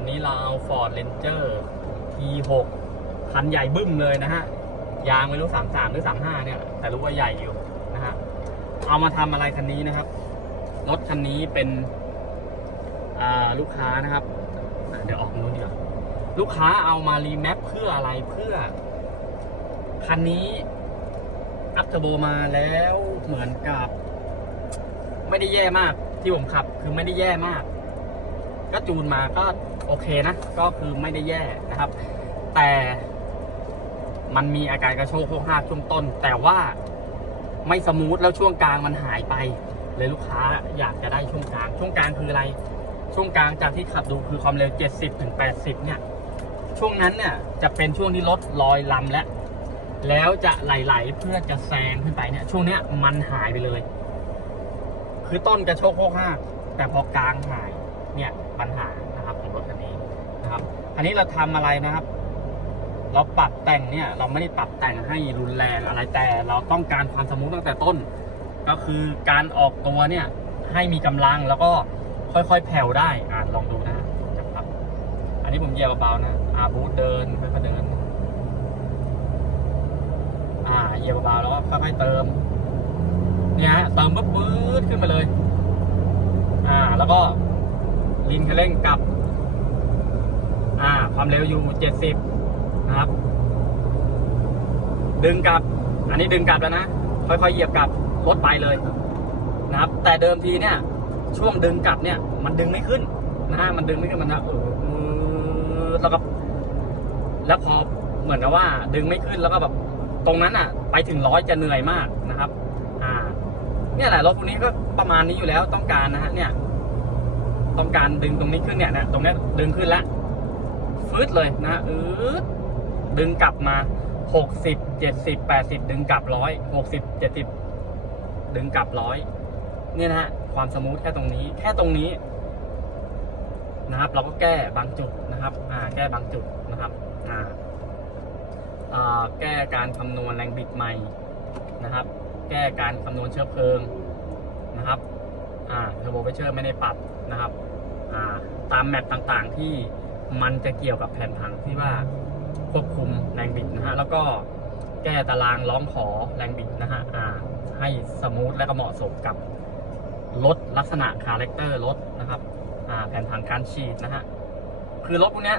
วันนี้เราเอา Ford Ranger T6 คันใหญ่บึ้มเลยนะฮะ ยางไม่รู้ 33 หรือ 35 เนี่ย แต่รู้ว่าใหญ่อยู่นะฮะ เอามาทำอะไรคันนี้นะครับ รถคันนี้เป็นลูกค้านะครับ เดี๋ยวออกนู้นดีกว่าลูกค้าเอามารีแมปเพื่ออะไรเพื่อ คันนี้ อัพเทอร์โบมาแล้วเหมือนกับ ไม่ได้แย่มากที่ผมขับ คือไม่ได้แย่มาก ก็จูนมาก็โอเคนะ ก็คือไม่ได้แย่นะครับ แต่มันมีอาการกระโชกโคกหักช่วงต้น แต่ว่าไม่สมูทแล้วช่วงกลางมันหายไป เลยลูกค้าอยากจะได้ช่วงกลาง ช่วงกลางคืออะไร ช่วงกลางจากที่ขับดูคือความเร็ว 70ถึง80 เนี่ย ช่วงนั้นเนี่ยจะเป็นช่วงที่รถลอยลำแล้วแล้วจะไหลๆเพื่อจะแซงขึ้นไปเนี่ย ช่วงเนี้ยมันหายไปเลย คือต้นกระโชกโคกหักแต่พอกลางหาย เนี่ยปัญหานะครับของรถคันนี้นะครับอันนี้เราทำอะไรนะครับ เราปรับแต่งเนี่ยเราไม่ได้ปรับแต่งให้รุนแรงอะไรแต่ เราต้องการความสมูทตั้งแต่ต้น ก็คือการออกตัวเนี่ยให้มีกำลังแล้วก็ค่อยๆ แผ่วได้อ่าลองดูนะจะปรับ อันนี้ผมเหยียบเบาๆนะอาบูเดินค่อยๆเดินอ่าเหยียบเบาๆแล้วก็ค่อยๆเติมเนี่ยเติมปุ๊บปื๊ดขึ้นมาเลย อ่าแล้วก็ ลินคันเร่งกับ อ่า ความเร็วอยู่70นะครับ ดึงกลับ อันนี้ดึงกลับแล้วนะ ค่อยๆเหยียบกลับรถไปเลยนะครับ แต่เดิมทีเนี่ย ช่วงดึงกลับเนี่ย มันดึงไม่ขึ้นนะฮะมันดึงไม่ขึ้นมันนะเออมือแล้วก็แล้วพอเหมือนกับว่า ดึงไม่ขึ้นแล้วก็แบบตรงนั้นอะ ไปถึงร้อยจะเหนื่อยมากนะครับ อ่า เนี่ยแหละรถพวกนี้ก็ประมาณนี้อยู่แล้วต้องการนะฮะเนี่ย ต้องการดึงตรงนี้ขึ้นเนี่ยนะตรงนี้ดึงขึ้นแล้วฟืดเลยนะอืดดึงกลับมาหกสิบเจ็ดสิบแปดสิบดึงกลับร้อยหกสิบเจ็ดสิบดึงกลับร้อยเนี่ยนะฮะความสมูทแค่ตรงนี้ แค่ตรงนี้นะครับ เราก็แก้บางจุดนะครับ อ่า แก้บางจุดนะครับอ่าแก้การคำนวณแรงบิดใหม่นะครับ แก้การคำนวณเชื้อเพลิงนะครับ อ่าเทอร์โบเฟเชอร์ไม่ได้ปรับนะครับ ตามแมปต่างๆที่มันจะเกี่ยวกับแผนผังที่ว่าควบคุมแรงบิดนะฮะ แล้วก็แก้ตารางร้องขอแรงบิดนะฮะให้สมูทและก็เหมาะสมกับรถลักษณะคาแรคเตอร์รถนะครับแผนผังการฉีดนะฮะ คือรถพวกนี้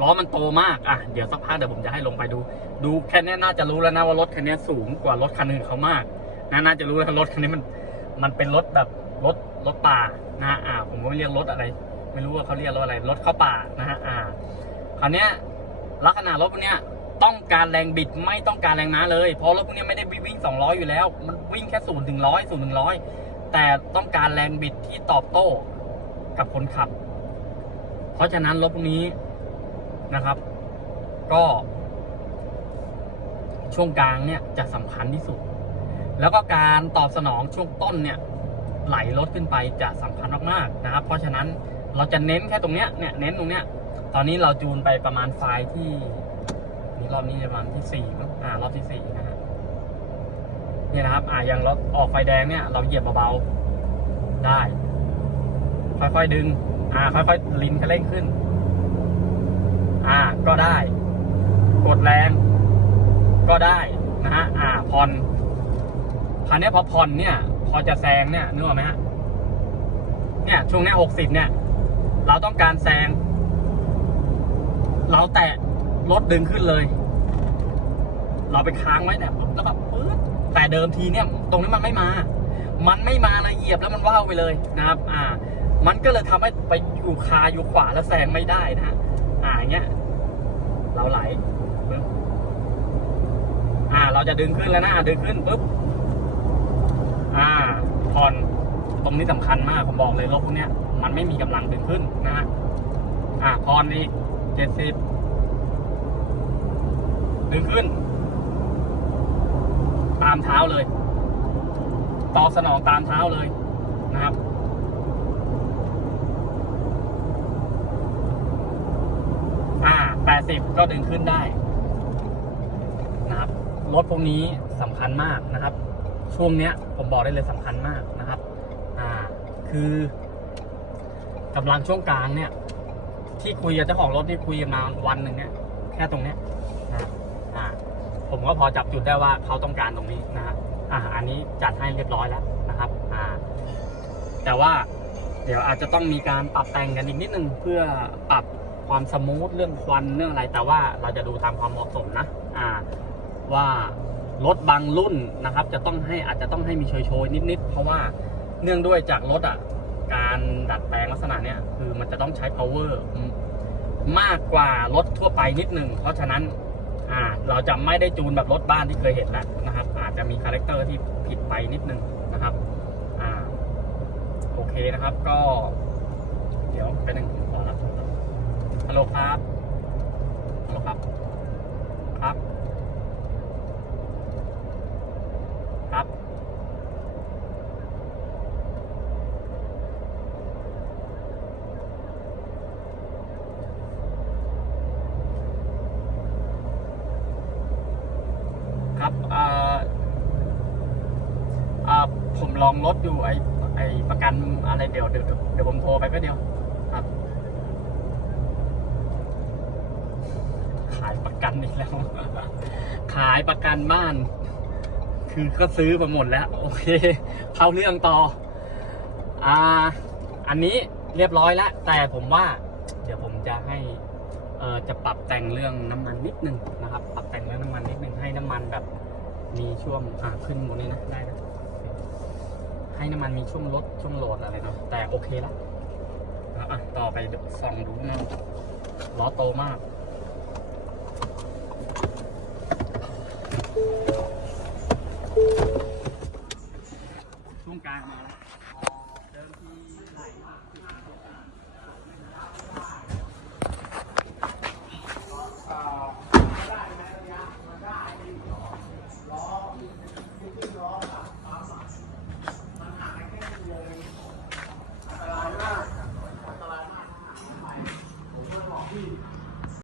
ล้อมันโตมากอะเดี๋ยวสักพักเดี๋ยวผมจะให้ลงไปดู ดูแค่นี้น่าจะรู้แล้วนะว่ารถคันนี้สูงกว่ารถคันอื่นเขามากน,น่าจะรู้แล้วรถคันนี้มัน มันเป็นรถแบบรถรถป่า นะฮะอ่าผมก็ไม่เรียกรถอะไร ไม่รู้ว่าเขาเรียกรถอะไรรถเข้าป่านะฮะอ่าคราวเนี้ยลักษณะรถพวกเนี้ยต้องการแรงบิดไม่ต้องการแรงม้าเลยเพราะรถพวกเนี้ยไม่ได้วิ่ง 200 อยู่แล้ว มันวิ่งแค่ศูนย์ถึงร้อยศูนย์ถึงร้อยแต่ต้องการแรงบิดที่ตอบโต้กับคนขับ เพราะฉะนั้นรถพวกนี้นะครับ ก็ ช่วงกลางเนี่ยจะสำคัญที่สุด แล้วก็การตอบสนองช่วงต้นเนี่ย ไหลรถขึ้นไปจะสำคัญมากๆนะครับ เพราะฉะนั้นเราจะเน้นแค่ตรงเนี้ยเนี่ยเน้นตรงเนี้ยตอนนี้เราจูนไปประมาณไฟล์ที่นี่รอบนี้ประมาณที่สี่อ่ารอบที่สี่นะฮะเนี่ยนะครับ อ่าอย่างรถออกไฟแดงเนี่ย เราเหยียบเบาๆได้ ค่อยๆดึง อ่า ค่อยๆลินคันเร่งขึ้น อ่า ก็ได้ กดแรงก็ได้นะฮะอ่าผ่อนคราวนี้พอผ่อนเนี่ย พอจะแซงเนี่ยนึกออกไหมฮะเนี่ยช่วงนี้หกสิบเนี่ย เราต้องการแซง เราแตะรถดึงขึ้นเลย เราไปค้างไว้เนี่ยแล้วก็ปื๊ดแต่เดิมทีเนี่ย ตรงนี้มันไม่มา มันไม่มาเลยเหยียบแล้วมันว่าวไปเลยนะครับ อ่า มันก็เลยทำให้ไปอยู่คาอยู่ขวาแล้วแซงไม่ได้นะฮะอ่าอย่างเงี้ย เราไหลปึ๊บอ่า เราจะดึงขึ้นแล้วนะอะดึงขึ้นปุ๊บ อ่าผ่อนตรงนี้สำคัญมากผมบอกเลยรถพวกเนี้ยมันไม่มีกำลังดึงขึ้นนะฮะอ่าผ่อนอีกเจ็ดสิบดึงขึ้น ตามเท้าเลย ตอบสนองตามเท้าเลยนะครับอ่าแปดสิบก็ดึงขึ้นได้ นะครับรถพวกนี้สำคัญมากนะครับ ช่วงเนี้ยผมบอกได้เลยสำคัญมากนะครับ อ่า คือกำลังช่วงกลางเนี่ย ที่คุยกับเจ้าของรถที่คุยกันมาวันหนึ่งเนี่ยแค่ตรงเนี้ยนะอ่า ผมก็พอจับจุดได้ว่าเขาต้องการตรงนี้นะครับอ่าอันนี้จัดให้เรียบร้อยแล้วนะครับ อ่า แต่ว่าเดี๋ยวอาจจะต้องมีการปรับแต่งกันอีกนิดนึงเพื่อปรับความสมูทเรื่องควันเรื่องอะไรแต่ว่าเราจะดูตามความเหมาะสมนะ อ่า ว่า รถบางรุ่นนะครับ จะต้องให้อาจจะต้องให้มีโชยๆนิดๆเพราะว่าเนื่องด้วยจากรถอะการดัดแปลงลักษณะเนี้ยคือมันจะต้องใช้ power มากกว่ารถทั่วไปนิดนึงเพราะฉะนั้นอ่าเราจะไม่ได้จูนแบบรถบ้านที่เคยเห็นแล้วนะครับ อาจจะมีคาแรคเตอร์ที่ผิดไปนิดนึงนะครับอ่าโอเคนะครับก็ เดี๋ยวไปหนึ่งขอรับโทรศัพท์ฮัลโหลครับฮัลโหลครับ ครับ ครับอ่าอ่า ผมลองรถอยู่ไอไอประกันอะไรเดี๋ยวเดี๋ยวเดี๋ยวผมโทรไปก็เดียวครับ ขายประกันอีกแล้ว ขายประกันบ้าน คือก็ซื้อมาหมดแล้ว โอเค เข้าเรื่องต่อ อ่า อันนี้เรียบร้อยแล้ว แต่ผมว่า เดี๋ยวผมจะให้เออจะปรับแต่งเรื่องน้ำมันนิดนึงนะครับ ปรับแต่งเรื่องน้ำมันนิดนึงให้น้ำมันแบบ มีช่วงอ่าขึ้นบนนี้นะได้นะ ให้น้ำมันมีช่วงลดช่วงโหลดอะไรเนาะแต่โอเคแล้วอะต่อไปส่องดูนะล้อโตมาก